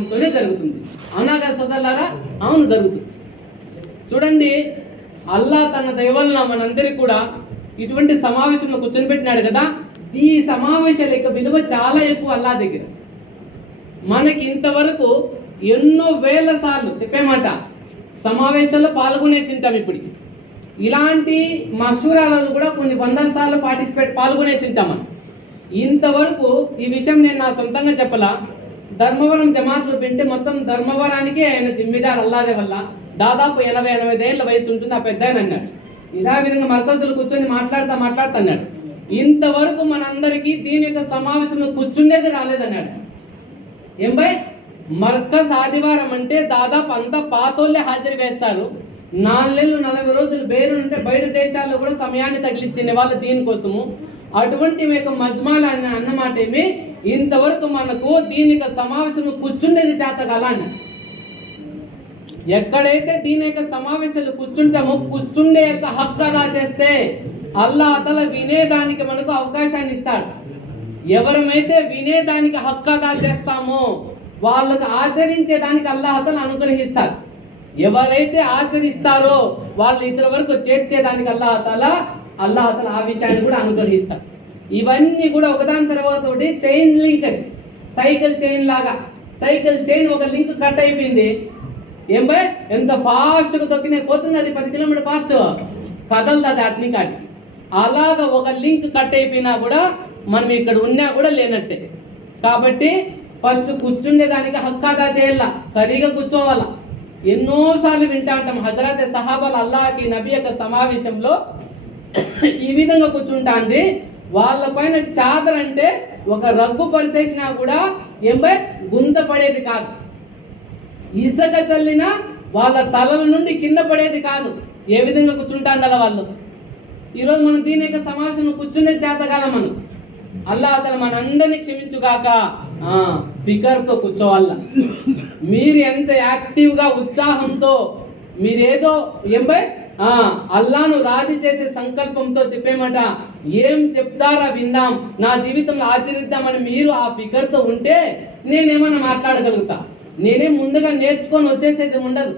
జరుగుతుంది. అవునా కదా సోదరులారా? అవును, జరుగుతుంది. చూడండి, అల్లా తన దయ వలన మనందరికీ కూడా ఇటువంటి సమావేశంలో కూర్చొని పెట్టినాడు కదా. ఈ సమావేశాల యొక్క విలువ చాలా ఎక్కువ అల్లా దగ్గర. మనకి ఇంతవరకు ఎన్నో వేల సార్లు చెప్పేమాట సమావేశాల్లో పాల్గొనేసి ఉంటాం. ఇప్పటికి ఇలాంటి మషూరాలను కూడా కొన్ని వందల సార్లు పాల్గొనేసి ఉంటాం. మనం ఇంతవరకు ఈ విషయం నేను నా సొంతంగా చెప్పలా. ధర్మవరం జమాత్లు వింటే మొత్తం ధర్మవరానికి ఆయన జిమ్మిదార్ అల్లాదే వల్ల దాదాపు 80-85 ఏళ్ళ వయసు ఉంటుంది ఆ పెద్ద ఆయన అన్నాడు. ఇదే విధంగా మర్కజులు కూర్చొని మాట్లాడుతా అన్నాడు. ఇంతవరకు మనందరికీ దీని యొక్క సమావేశంలో కూర్చుండేది రాలేదన్నాడు. ఏం బై మర్కజ్ ఆదివారం అంటే దాదాపు అంతా పాతోళ్ళే హాజరు వేస్తారు. 4 నెలలు 40 రోజులు ఉంటే బయట దేశాల్లో కూడా సమయాన్ని తగిలించిన వాళ్ళు దీనికోసము. అటువంటి యొక్క మజ్మాల అన్నమాట ఏమి ఇంతవరకు మనకు దీని యొక్క సమావేశంలో కూర్చుండేది చేతగాల అన్నాడు. ఎక్కడైతే దీని యొక్క సమావేశాలు కూర్చుంటామో కూర్చుండే యొక్క హక్కు అదా చేస్తే అల్లాహ్ తఆలా వినేదానికి మనకు అవకాశాన్ని ఇస్తాడు. ఎవరమైతే వినేదానికి హక్కు అదా చేస్తామో వాళ్ళకు ఆచరించేదానికి అల్లాహ్ తఆలా అనుగ్రహిస్తాడు. ఎవరైతే ఆచరిస్తారో వాళ్ళు ఇతర వరకు చేర్చేదానికి అల్లాహ్ తఆలా ఆ విషయాన్ని కూడా అనుగ్రహిస్తాడు. ఇవన్నీ కూడా ఒకదాని తర్వాత ఒకటి చైన్ లింక్ అది, సైకిల్ చైన్ లాగా. సైకిల్ చైన్ ఒక లింక్ కట్ అయిపోయింది. ఏం బై ఎంత ఫాస్ట్గా తొక్కినే పోతుంది, అది 10 కిలోమీటర్ ఫాస్ట్ కదలదు అది అట్ని కాటి. అలాగా ఒక లింక్ కట్ అయిపోయినా కూడా మనం ఇక్కడ ఉన్నా కూడా లేనట్టే. కాబట్టి ఫస్ట్ కూర్చుండేదానికి హక్కు అదా చేయాల, సరిగా కూర్చోవాలా. ఎన్నోసార్లు వింటా ఉంటాం హజరత్ సహాబాలు అల్లాహకి నబీ యొక్క సమావేశంలో ఈ విధంగా కూర్చుంటాంది. వాళ్ళ పైన చాదర్ అంటే ఒక రగ్గు పరిచేసినా కూడా ఏంబై గుంత పడేది కాదు, ఇసుక చల్లినా వాళ్ళ తలల నుండి కింద పడేది కాదు. ఏ విధంగా కూర్చుంటాండాల వాళ్ళు. ఈరోజు మనం దీని యొక్క సమావేశంలో కూర్చుండే చేతగాల మనం. అల్లాహ్ తఆలా మనందరినీ క్షమించుగాక. ఫికర్తో కూర్చోవాల. మీరు ఎంత యాక్టివ్గా ఉత్సాహంతో మీరేదో ఏంబై అల్లాను రాజీ చేసే సంకల్పంతో చెప్పేమాట ఏం చెప్తారా విందాం, నా జీవితంలో ఆచరిద్దామని మీరు ఆ ఫికర్తో ఉంటే నేనేమన్నా మాట్లాడగలుగుతా. నేనేం ముందుగా నేర్చుకొని వచ్చేసేది ఉండదు.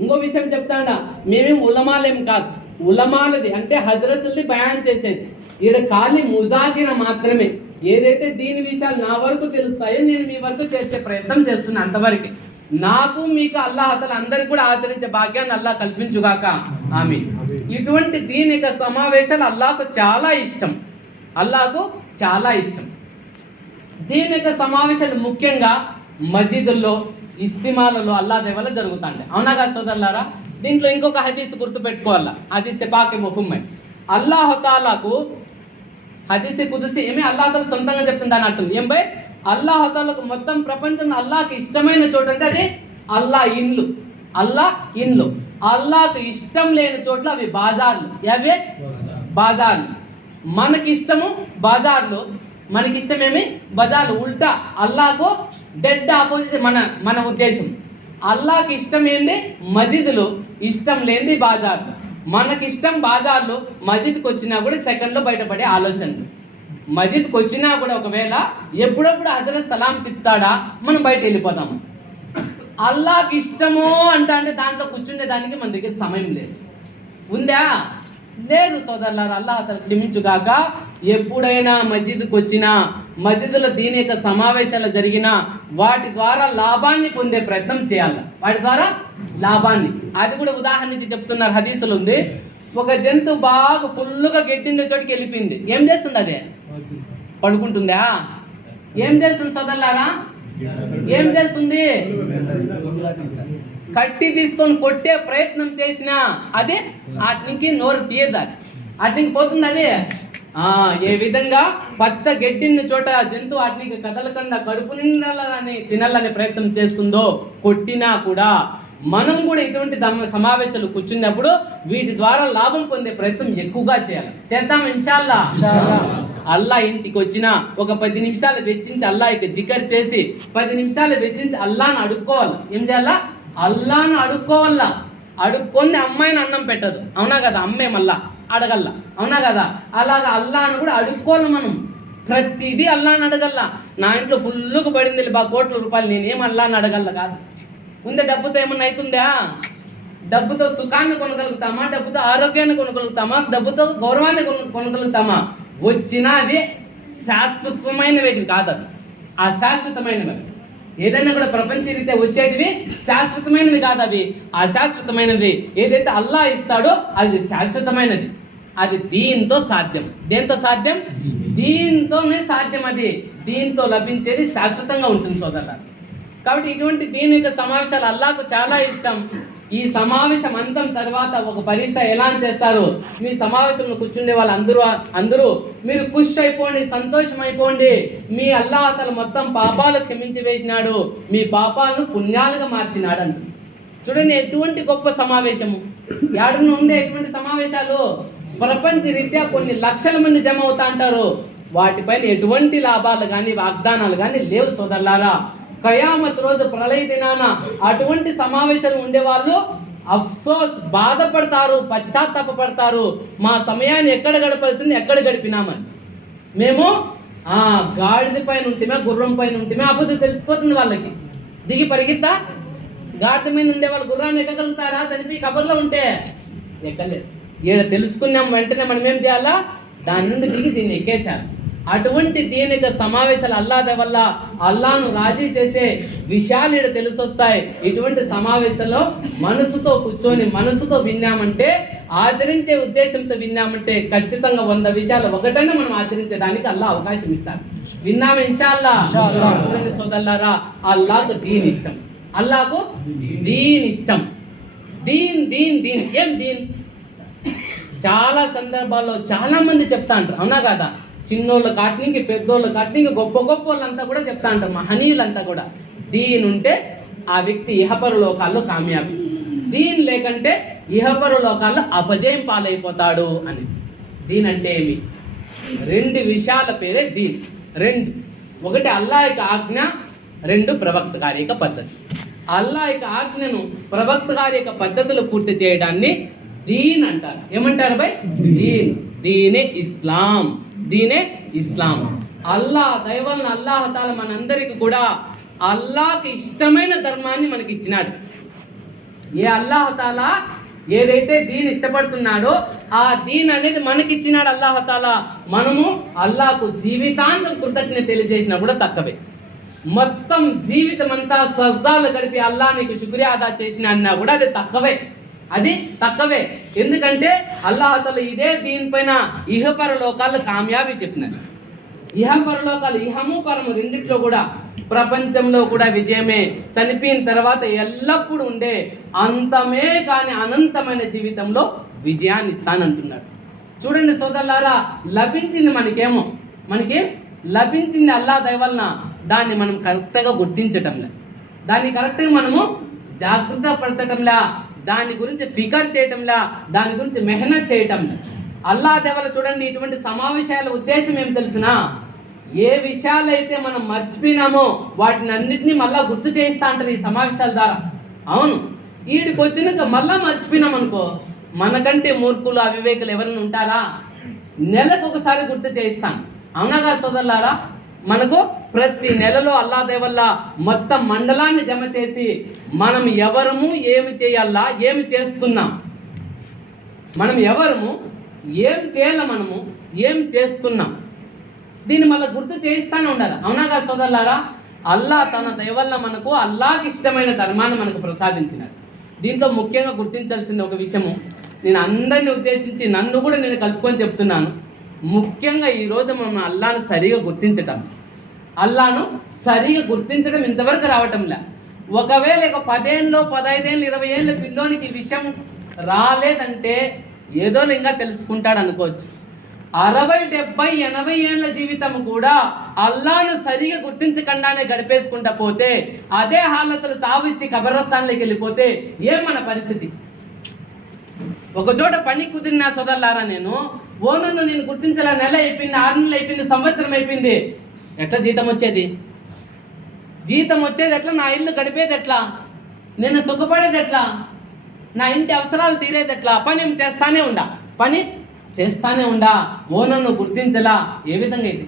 ఇంకో విషయం చెప్తాడా, మేమేం ఉలమాలేం కాదు. ఉలమాలది అంటే హజరతుల్ని బయాన్ చేసేది. ఈడ ఖాళీ ముజాకిర మాత్రమే. ఏదైతే దీని విషయాలు నా వరకు తెలుస్తాయో నేను మీ వరకు చేర్చే ప్రయత్నం చేస్తున్నా. అంతవరకు నాకు మీకు అల్లాహ్ తఆలా అందరికి కూడా ఆచరించే భాగ్యాన్ని అల్లాహ్ కల్పించుగాక. ఆమీన్. ఇటువంటి దీని యొక్క సమావేశాలు అల్లాహకు చాలా ఇష్టం. అల్లాహకు చాలా ఇష్టం. దీని యొక్క సమావేశాలు ముఖ్యంగా మస్జిదుల్లో ఇస్తిమాలలో అల్లాహ్ దయ వల్ల జరుగుతాయి. అవునా కదా సోదరులారా? దీంట్లో ఇంకొక హదీస్ గుర్తుపెట్టుకోవాలా. హదీస్ పాకే ముహమ్మద్ అల్లాహ్ తాలాకు హదీస్ కుదుసి ఏమి అల్లాహ్ తాలా సొంతంగా చెప్తుంది అని అర్థం. ఏం బై అల్లాహ్ తాలాకు మొత్తం ప్రపంచంలో అల్లాహకి ఇష్టమైన చోటు అంటే అది అల్లాహ్ ఇండ్లు. అల్లాహ్ ఇండ్లు. అల్లాహకు ఇష్టం లేని చోట్ల అవి బాజార్లు. అవే బాజార్లు. మనకి ఇష్టము బాజార్లు, మనకి ఇష్టమేమి బజార్లు. ఉల్టా అల్లాహకు డెడ్ ఆపోజిట్ మన ఉద్దేశం. అల్లాహకి ఇష్టం ఏంది మస్జిదులు, ఇష్టం లేనిది బాజార్లు. మనకి ఇష్టం బాజార్లు. మస్జిద్కి వచ్చినా కూడా సెకండ్లో బయటపడే ఆలోచనలు. మస్జిద్కి వచ్చినా కూడా ఒకవేళ ఎప్పుడప్పుడు హజరత్ సలాం తిప్పుతాడా మనం బయట వెళ్ళిపోతాము. అల్లాహకి ఇష్టము అంటే దాంట్లో కూర్చుండే దానికి మన దగ్గర సమయం లేదు. ఉందా? లేదు సోదరులారా. అల్లాహ్ తఆలా క్షమించుగాక. ఎప్పుడైనా మస్జిద్కి వచ్చినా, మస్జిద్లో దీని యొక్క సమావేశాలు జరిగినా వాటి ద్వారా లాభాన్ని పొందే ప్రయత్నం చేయాలి. వాటి ద్వారా లాభాన్ని. అది కూడా ఉదాహరణ నుంచి చెప్తున్నారు. హదీసులు ఉంది. ఒక జంతువు బాగా ఫుల్గా గెట్టిండే చోటికి వెళ్ళిపోయింది. ఏం చేస్తుంది? అదే పడుకుంటుందా? ఏం చేస్తుంది సోదరులారా? ఏం చేస్తుంది? కట్టి తీసుకొని కొట్టే ప్రయత్నం చేసినా అది అట్నికి నోరు తీయదాలి, అట్నికి పోతుంది. అది ఏ విధంగా పచ్చ గడ్డిన చోట జంతువు అట్నికి కదలకుండా కడుపు నిండాలని తినాలనే ప్రయత్నం చేస్తుందో కొట్టినా కూడా మనం కూడా ఇటువంటి సమావేశాలు కూర్చున్నప్పుడు వీటి ద్వారా లాభం పొందే ప్రయత్నం ఎక్కువగా చేయాలి. చేద్దాం ఇన్షాల్లా. అల్లాహ్ ఇంటికి వచ్చినా ఒక 10 నిమిషాలు వెచ్చించి అల్లాహ్కి జికర్ చేసి 10 నిమిషాలు వెచ్చించి అల్లాహ్ని అడుక్కోవాలి. ఏం చేయాలా? అల్లాహ్ని అడుక్కోవాలా. అడుక్కొని అమ్మాయిని అన్నం పెట్టదు. అవునా కదా? అమ్మే మళ్ళా అడగల్లా. అవునా కదా? అలాగా అల్లాహ్ని కూడా అడుక్కోవాలి మనం. ప్రతిదీ అల్లాహ్ని అడగల్లా. నా ఇంట్లో ఫుల్లుగా పడింది బాగా కోట్ల రూపాయలు, నేనేం అల్లాని అడగల కాదు. ముందే డబ్బుతో ఏమన్నా అవుతుందా? డబ్బుతో సుఖాన్ని కొనగలుగుతామా? డబ్బుతో ఆరోగ్యాన్ని కొనగలుగుతామా? డబ్బుతో గౌరవాన్ని కొనగలుగుతామా? వచ్చినా అది శాశ్వతమైనవి కాదు, అవి అశాశ్వతమైనవి. ఏదైనా కూడా ప్రపంచ రీత్యా వచ్చేటివి శాశ్వతమైనవి కాదు, అవి అశాశ్వతమైనది. ఏదైతే అల్లా ఇస్తాడో అది శాశ్వతమైనది, అది దీంతో సాధ్యం. దేంతో సాధ్యం? దీంతోనే సాధ్యం. అది దీంతో లభించేది శాశ్వతంగా ఉంటుంది సోదరుల. కాబట్టి ఇటువంటి దీని యొక్క సమావేశాలు అల్లాకు చాలా ఇష్టం. ఈ సమావేశం అంతం తర్వాత ఒక పరీక్ష ఎలా చేస్తారు, మీ సమావేశంలో కూర్చుండే వాళ్ళందరూ మీరు ఖుష్ అయిపోండి, సంతోషం అయిపోండి, మీ అల్లాహతల మొత్తం పాపాలు క్షమించి వేసినాడు, మీ పాపాలను పుణ్యాలుగా మార్చినాడు అంట. చూడండి ఎటువంటి గొప్ప సమావేశము. ఏడున్న ఉండే ఎటువంటి సమావేశాలు ప్రపంచ రీత్యా కొన్ని లక్షల మంది జమ అవుతా అంటారు. వాటిపైన ఎటువంటి లాభాలు కానీ వాగ్దానాలు కానీ లేవు సోదరులారా. కయామత్ రోజు ప్రళయ దినాన అటువంటి సమావేశాలు ఉండేవాళ్ళు అఫ్సోస్ బాధపడతారు, పశ్చాత్తాపడతారు. మా సమయాన్ని ఎక్కడ గడపాల్సింది ఎక్కడ గడిపినామని. మేము గాడిద పైన ఉంటేమే, గుర్రం పైన ఉంటేమే, అప్పుడు తెలిసిపోతుంది వాళ్ళకి. దిగి పరిగెత్తా గాడిద మీద ఉండే వాళ్ళు గుర్రాన్ని ఎక్కగలుగుతారా? చనిపోయి కబర్లో ఉంటే ఎక్కలేదు. ఈడ తెలుసుకున్నాం వెంటనే మనం ఏం చేయాలా? దాని నుండి దిగి దీన్ని ఎక్కేశారు. అటువంటి దీనిక సమావేశాలు అల్లాహ్ వల్ల అల్లాను రాజీ చేసే విషయాలు ఇక్కడ తెలిసొస్తాయి. ఇటువంటి సమావేశంలో మనసుతో కూర్చొని మనసుతో విన్నామంటే, ఆచరించే ఉద్దేశంతో విన్నామంటే ఖచ్చితంగా 100 విషయాలు ఒకటన్నా మనం ఆచరించడానికి అల్లాహ్ అవకాశం ఇస్తారు. విన్నాము ఇన్షాల్లా. చూడండి సోదరులారా, అల్లాహకు దీన్ ఇష్టం, అల్లాహకు దీన్ ఇష్టం. దీన్ దీన్ దీన్ ఏం దీన్? చాలా సందర్భాల్లో చాలా మంది చెప్తా అంటారు, అవునా కాదా? చిన్నోళ్ళ కాటినికి పెద్దోళ్ళ కాటినికి గొప్ప గొప్ప వాళ్ళంతా కూడా చెప్తా అంటారు, మహనీయులంతా కూడా. దీన్ ఉంటే ఆ వ్యక్తి ఇహపర లోకాల్లో కామయాబి, దీన్ లేకంటే ఇహపర లోకాల్లో అపజయం పాలైపోతాడు అని. దీన్ అంటే ఏమి? 2 విషయాల పేరే దీన్. 2, ఒకటి అల్లాహ్ యొక్క ఆజ్ఞ, 2 ప్రవక్త గారి యొక్క పద్ధతి. అల్లాహ్ యొక్క ఆజ్ఞను ప్రవక్త గారి యొక్క పద్ధతులు పూర్తి చేయడాన్ని దీన్ అంటారు. ఏమంటారు భయ్? దీన్. దీనే ఇస్లాం, దీనే ఇస్లాం. అల్లాహ్ దైవల్న అల్లాహ్ తాలా మనందరికి కూడా అల్లాహ్కి ఇష్టమైన ధర్మాన్ని మనకి ఇచ్చినాడు. ఏ అల్లాహ్ తాలా ఏదైతే దీన్ ఇష్టపడుతున్నాడో ఆ దీన్ అనేది మనకి ఇచ్చినాడు అల్లాహ్ తాలా. మనము అల్లాహ్కు జీవితాంతం కృతజ్ఞత తెలియజేసినా కూడా తక్కువే. మొత్తం జీవితం అంతా సజ్దాలు గడిపి అల్లాహ్ నీకు శుక్రియా అదా చేసిన అన్నా కూడా అది తక్కువే, అది తక్కువే. ఎందుకంటే అల్లాహ్ తాలా ఇదే దీనిపైన ఇహపర లోకాలు కామయాబీ చెప్పినారు. ఇహపర లోకాలు, ఇహము పరము రెండిట్లో కూడా ప్రపంచంలో కూడా విజయమే. చనిపోయిన తర్వాత ఎల్లప్పుడూ ఉండే అంతమే కానీ అనంతమైన జీవితంలో విజయాన్ని ఇస్తానంటున్నాడు. చూడండి సోదరులారా, లభించింది మనకేమో, మనకి లభించింది అల్లాహ్ దయవలన, దాన్ని మనం కరెక్ట్గా గుర్తించటంలే, దాన్ని కరెక్ట్గా మనము జాగ్రత్త పరచటంలా, దాని గురించి ఫికర్ చేయటంలా, దాని గురించి మెహనత్ చేయటంలా. అల్లాహ్ దయవల్ల చూడండి ఇటువంటి సమావేశాల ఉద్దేశం ఏం తెలిసినా, ఏ విషయాలైతే మనం మర్చిపోయినామో వాటిని అన్నిటినీ మళ్ళా గుర్తు చేయిస్తా అంటారు ఈ సమావేశాల ద్వారా. అవును, వీడికి వచ్చినాక మళ్ళా మర్చిపోయినాం అనుకో, మనకంటే మూర్ఖులు అవివేకులు ఎవరైనా ఉంటారా? నెలకు ఒకసారి గుర్తు చేయిస్తాను, అవునాగా సోదరులారా? మనకు ప్రతి నెలలో అల్లాహ్ దయ వల్ల మొత్తం మండలాన్ని జమ చేసి మనం ఎవరము ఏమి చేయాలా, ఏమి చేస్తున్నాం, మనం ఎవరము ఏం చేయాల, మనము ఏం చేస్తున్నాం, దీన్ని మళ్ళీ గుర్తు చేయిస్తానే ఉండాలి, అవునాగా సోదరులారా? అల్లాహ్ తన దయ వల్ల మనకు అల్లాహ్కి ఇష్టమైన ధర్మాన్ని మనకు ప్రసాదించినాడు. దీంట్లో ముఖ్యంగా గుర్తించాల్సింది ఒక విషయము, నేను అందరిని ఉద్దేశించి నన్ను కూడా నేను కలుపుకొని చెప్తున్నాను. ముఖ్యంగా ఈరోజు మనం అల్లాహ్ను సరిగా గుర్తించటం, అల్లాహ్ను సరిగా గుర్తించడం ఇంతవరకు రావటంలే. ఒకవేళ 10 ఏళ్ళు 15 ఏళ్ళు 20 ఏళ్ళ పిల్లోనికి ఈ విషయం రాలేదంటే ఏదో ఇంకా తెలుసుకుంటాడు అనుకోవచ్చు. 60, 70, 80 ఏళ్ళ జీవితం కూడా అల్లాహ్ను సరిగా గుర్తించకుండానే గడిపేసుకుంటా పోతే, అదే హాలతులు చావిచ్చి కబరస్థాన్లోకి వెళ్ళిపోతే ఏం మన పరిస్థితి? ఒకచోట పని కుదిరినా సోదరులారా, నేను ఓనర్ను నేను గుర్తించాల, నెల అయిపోయింది, 6 నెలలు అయిపోయింది, సంవత్సరం అయిపోయింది, ఎట్లా జీతం వచ్చేది? జీతం వచ్చేది ఎట్లా? నా ఇల్లు గడిపేది ఎట్లా? నేను సుఖపడేది ఎట్లా? నా ఇంటి అవసరాలు తీరేది ఎట్లా? పని ఏం చేస్తానే ఉండా, పని చేస్తానే ఉండా, ఓనర్ను గుర్తించలా, ఏ విధంగా ఇది?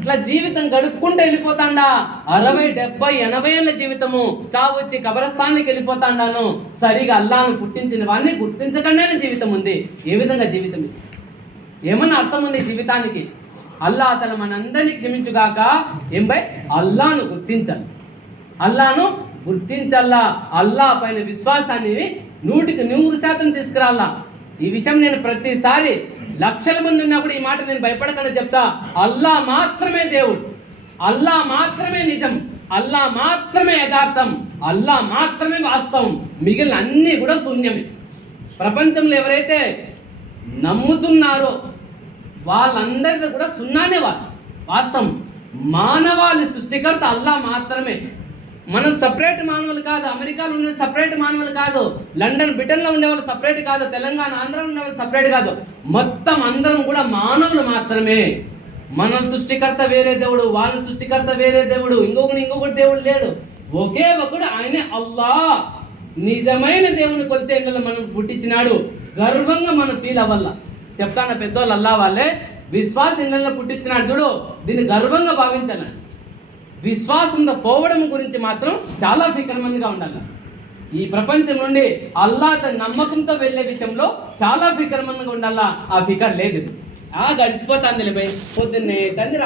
ఇట్లా జీవితం గడుపుకుంటూ వెళ్ళిపోతాండా 60, 70, 80 ఏళ్ళ జీవితము చావు వచ్చి కబరస్థానానికి వెళ్ళిపోతాండాను. సరిగా అల్లాను పుట్టించిన వాడిని గుర్తించకుండానే జీవితం ఉంది. ఏ విధంగా జీవితం ఇది? ఏమన్నా అర్థం ఉంది జీవితానికి? అల్లా అతను మనందరినీ క్షమించుగాక. ఏం బై అల్లాను గుర్తించాలి, అల్లాను గుర్తించల్లా. అల్లా పైన విశ్వాసాన్ని 100% తీసుకురాలా. ఈ విషయం నేను ప్రతిసారి లక్షల మంది ఉన్నప్పుడు ఈ మాట నేను భయపడకుండా చెప్తా. అల్లా మాత్రమే దేవుడు, అల్లా మాత్రమే నిజం, అల్లా మాత్రమే యథార్థం, అల్లా మాత్రమే వాస్తవం. మిగిలిన అన్నీ కూడా శూన్యమే. ప్రపంచంలో ఎవరైతే నమ్ముతున్నారో వాళ్ళందరిది కూడా సున్నానే వాస్తవం. మానవాళి సృష్టికర్త అల్లా మాత్రమే. మనం సపరేట్ మానవులు కాదు, అమెరికాలో ఉండే సపరేట్ మానవులు కాదు, లండన్ బ్రిటన్లో ఉండేవాళ్ళు సపరేట్ కాదు, తెలంగాణ ఆంధ్రలో ఉండేవాళ్ళు సపరేట్ కాదు, మొత్తం అందరం కూడా మానవులు మాత్రమే. మన సృష్టికర్త వేరే దేవుడు, వాళ్ళ సృష్టికర్త వేరే దేవుడు, ఇంకొకటి దేవుడు లేడు. ఒకే ఒకడు ఆయనే అల్లా. నిజమైన దేవుని కొలిచే ఇంట్లో మనం పుట్టించినాడు. గర్వంగా మనం ఫీల్ అవ్వాల. చెప్తాను పెద్దోళ్ళు అల్లా వాళ్ళే విశ్వాస ఇళ్ళల్లో పుట్టించినాడు చూడు, దీన్ని గర్వంగా భావించాను. విశ్వాసంతో పోవడం గురించి మాత్రం చాలా ఫికర్మందిగా ఉండాలి. ఈ ప్రపంచం నుండి అల్లా తన నమ్మకంతో వెళ్ళే విషయంలో చాలా ఫికర్మందిగా ఉండాలా. ఆ ఫికర్ లేదు, గడిచిపోతుంది పొద్దున్నే తండ్రి